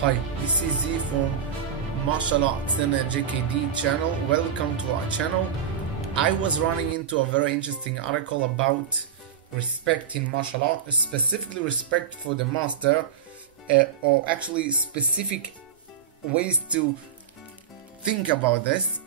Hi, this is Z from Martial Arts and JKD channel. Welcome to our channel. I was running into a very interesting article about respect in martial arts, specifically respect for the master, or actually specific ways to think about this.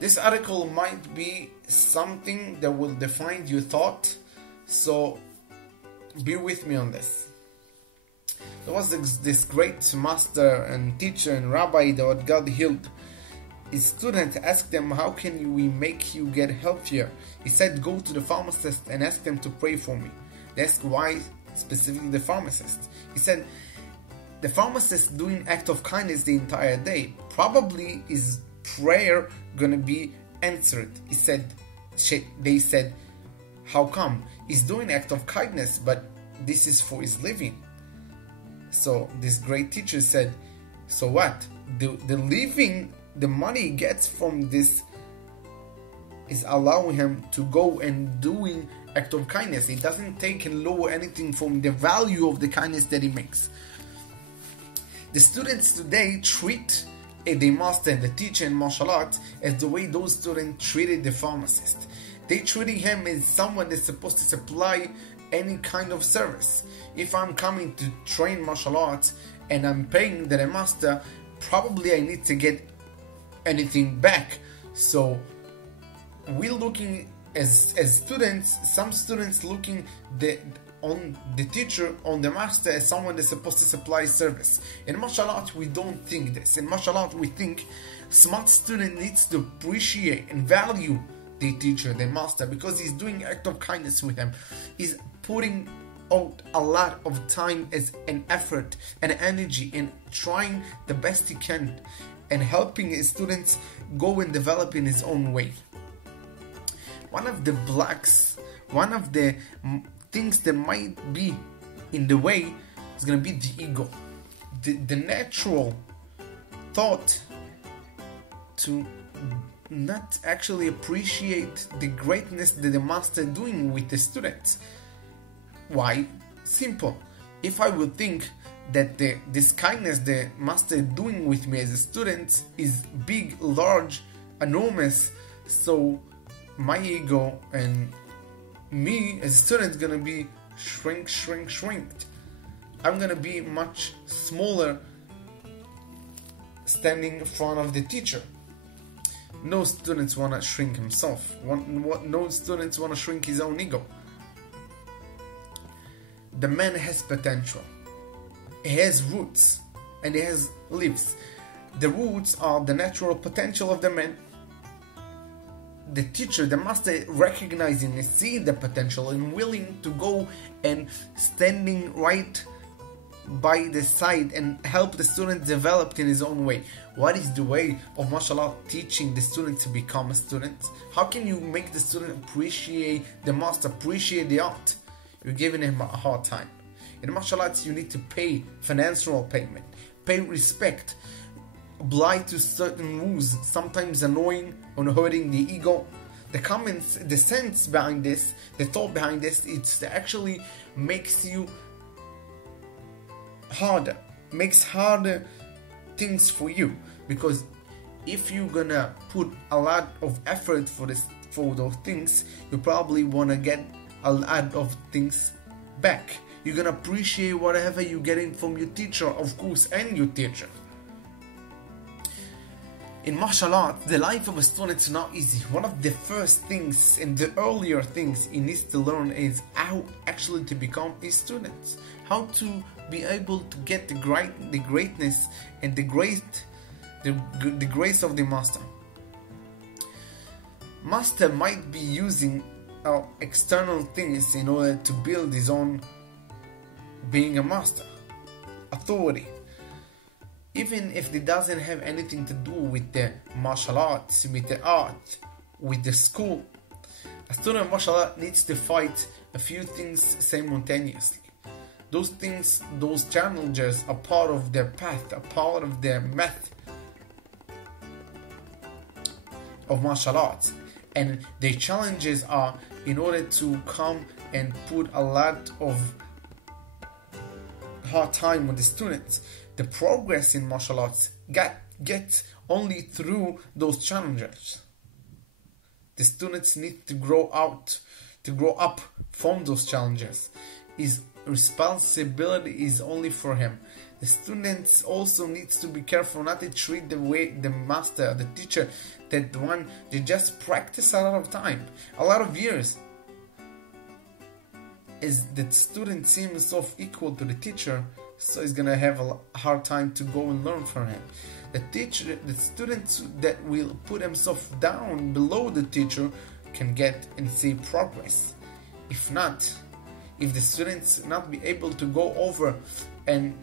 This article might be something that will define your thought, so be with me on this. There was this great master and teacher and rabbi that God healed. His student asked him, how can we make you get healthier? He said, go to the pharmacist and ask them to pray for me. They asked why specifically the pharmacist. He said, the pharmacist doing act of kindness the entire day. Probably his prayer gonna be answered. They said, how come? He's doing act of kindness, but this is for his living. So this great teacher said, so what? The living, the money he gets from this is allowing him to go and doing act of kindness. He doesn't take and lower anything from the value of the kindness that he makes. The students today treat the master and the teacher in martial arts as the way those students treated the pharmacist. They treating him as someone that's supposed to supply any kind of service. If I'm coming to train martial arts and I'm paying the master, probably I need to get anything back. So we're looking as students, some students looking on the teacher, on the master, as someone that's supposed to supply service. In martial arts, we don't think this. In martial arts, we think smart student needs to appreciate and value the teacher, the master, because he's doing act of kindness with him. He's putting out a lot of time as an effort and energy in trying the best he can and helping his students go and develop in his own way. One of the things that might be in the way is going to be the ego. The natural thought to not actually appreciate the greatness that the master is doing with the students. Why? Simple. If I would think that this kindness the master is doing with me as a student is big, large, enormous, so my ego and me as a student is gonna be shrinked. I'm gonna be much smaller standing in front of the teacher. No students wanna shrink himself. No students wanna shrink his own ego. The man has potential. He has roots and he has leaves. The roots are the natural potential of the man. The teacher, the master, recognizing and seeing the potential and willing to go and standing right by the side and help the student develop in his own way. What is the way of martial art teaching the student to become a student? How can you make the student appreciate the master, appreciate the art? You're giving him a hard time. In martial arts, you need to pay financial payment, pay respect, oblige to certain rules, sometimes annoying or hurting the ego. The comments, the sense behind this, the thought behind this, it actually makes you harder, makes harder things for you. Because if you're gonna put a lot of effort for those things, you probably wanna get a lot of things back. You're gonna appreciate whatever you're getting from your teacher, of course, and your teacher. In martial arts, the life of a student is not easy. One of the first things and the earlier things he needs to learn is how actually to become a student. How to be able to get the greatness and the grace of the master. Master might be using external things in order to build his own being a master, authority. Even if it doesn't have anything to do with the martial arts, with the art, with the school, a student of martial art needs to fight a few things simultaneously. Those things, those challenges are part of their path, a part of their method of martial arts. And the challenges are in order to come and put a lot of hard time with the students. The progress in martial arts get only through those challenges. The students need to grow up from those challenges. His responsibility is only for him. The students also needs to be careful not to treat the way the master, the teacher, that one they just practice a lot of time, a lot of years. Is that student seems so equal to the teacher, so he's gonna have a hard time to go and learn from him. The students that will put himself down below the teacher can get and see progress. If not, if the students not be able to go over and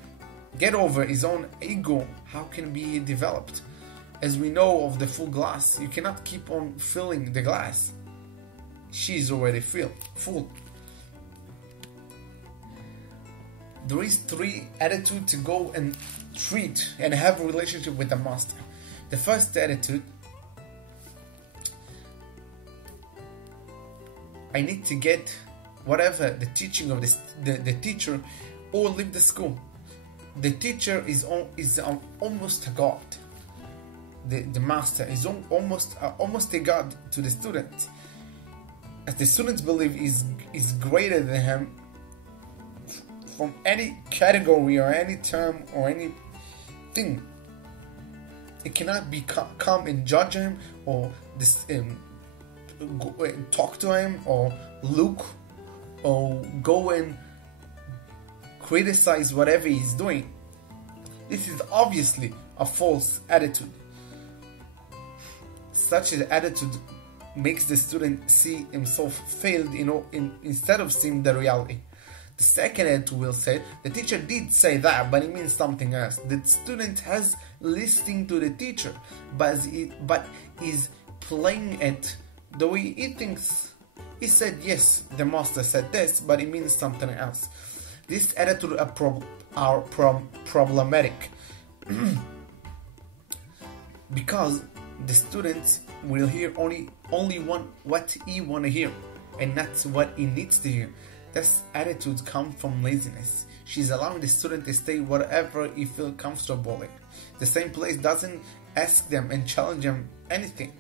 get over his own ego, how can be developed? As we know of the full glass, you cannot keep on filling the glass. She's already full. There is 3 attitudes to go and treat and have a relationship with the master. The first attitude, I need to get whatever the teaching of the teacher or leave the school. The teacher is almost a god. The master is almost a god to the student. As the students believe is greater than him from any category or any term or anything. It cannot be come and judge him or talk to him or look or go and criticize whatever he's doing. This is obviously a false attitude. Such an attitude makes the student see himself failed, instead of seeing the reality. The second attitude will say, the teacher did say that, but it means something else. The student has listening to the teacher, but is playing it the way he thinks. He said, yes, the master said this, but it means something else. This attitude are problematic because the students will hear only what he want to hear and not what he needs to hear. This attitude comes from laziness. She's allowing the student to stay wherever he feels comfortable in. The same place doesn't ask them and challenge them anything.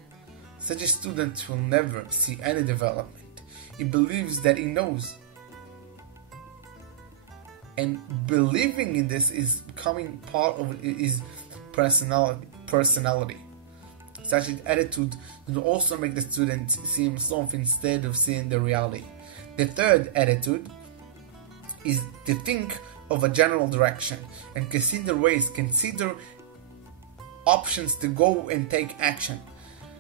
Such a student will never see any development. He believes that he knows. And believing in this is becoming part of his personality. Such an attitude will also make the student see himself instead of seeing the reality. The third attitude is to think of a general direction and consider options to go and take action.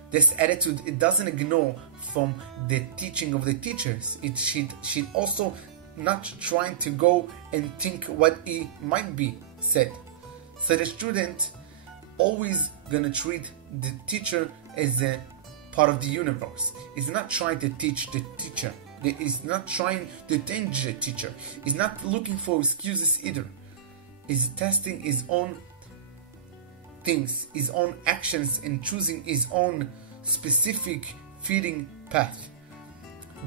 This attitude, it doesn't ignore from the teaching of the teachers. It should also not trying to go and think what it might be said. So the student always gonna treat the teacher as a part of the universe. He's not trying to teach the teacher. He's not trying to change the teacher. He's not looking for excuses either. He's testing his own things, his own actions, and choosing his own specific feeding path.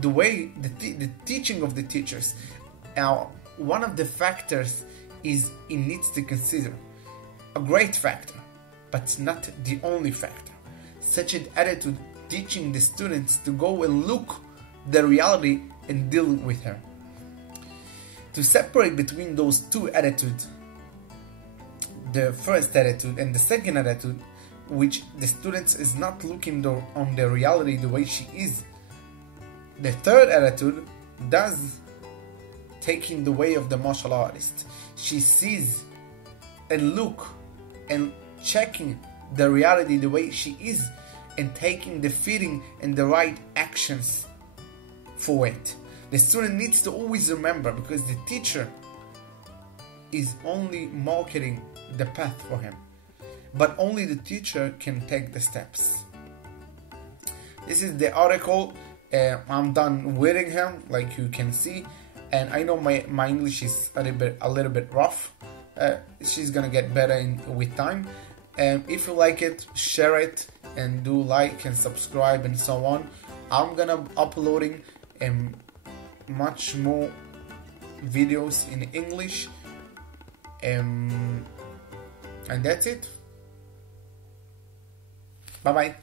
The way the teaching of the teachers, one of the factors is he needs to consider. A great factor, but not the only factor. Such an attitude teaching the students to go and look the reality and deal with her. To separate between those two attitudes, the first attitude and the second attitude, which the students is not looking on the reality the way she is. The third attitude does taking the way of the martial artist. She sees and look and checking the reality the way she is and taking the feeding and the right actions for it. The student needs to always remember, because the teacher is only marketing the path for him, but only the teacher can take the steps. This is the article. I'm done reading him, like you can see, and I know my English is a little bit rough. She's gonna get better with time. If you like it, share it and do like and subscribe and so on. I'm gonna uploading much more videos in English And that's it. Bye bye.